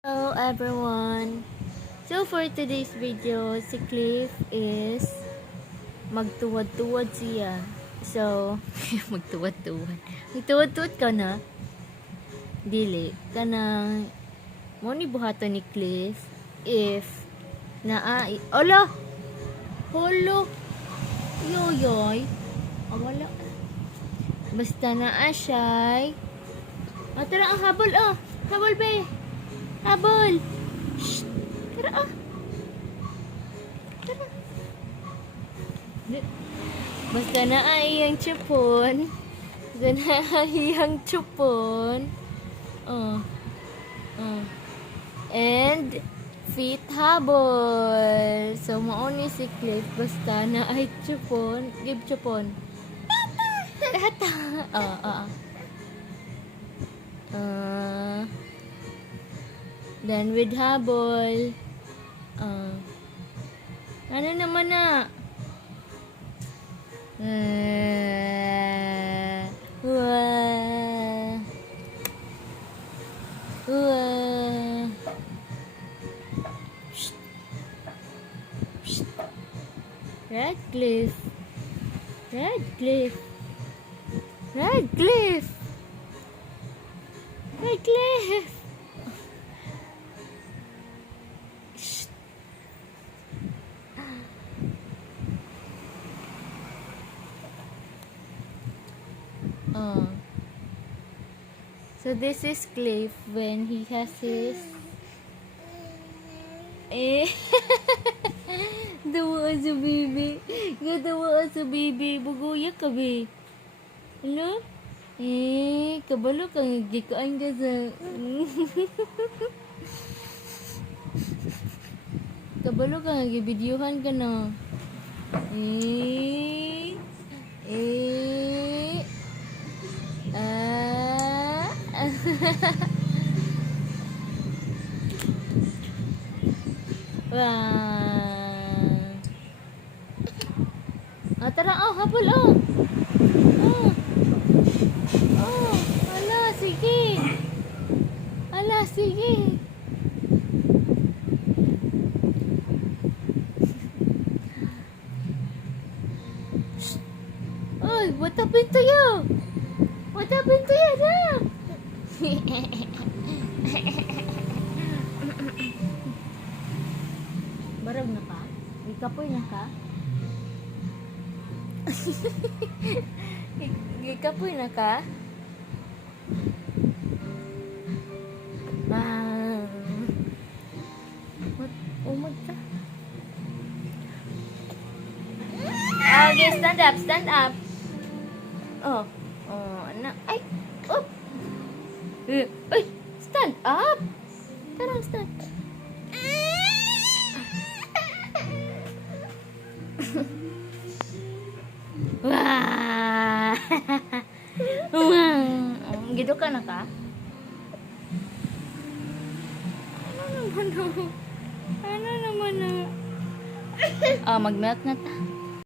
Hello everyone! So for today's video, si Cliff is magtuwad-tuwad siya. So, magtuwad-tuwad. Magtuwad-tuwad ka na? Dili. Kanang mo ni buhato ni Cliff if Ala! Holo! Yoyoy! Wala. Basta naa siya'y tara ang habol Habol be! Habol! Shh! Tara Tara. Basta na ay iyang chupon. Basta na ay iyang chupon. And feet habol. So, mauni si Cliff. Basta na ay chupon. Give chupon. Tata! Then with habol. Ano naman na? Radcliffe. Radcliffe. Radcliffe. Radcliffe. So this is Cliff when he has his dawa sa baby. Gadawa sa baby. Buguya ka be. Ano? Kabalo kang gikaan ka sa kabalo kang gibidyohan ka na. Tara, habol, ala, sige. Ala, sige. Oy, what happened to you? What happened to you now? Barag na ka? Ikapoy na ka? Ikapoy na ka? Umod ka? Okay, stand up, stand up. Anak. Ay, up. Ay, stand up. Tara, stand. Wah. Gido ka na ka? Ano naman na? Mag-melt na ta.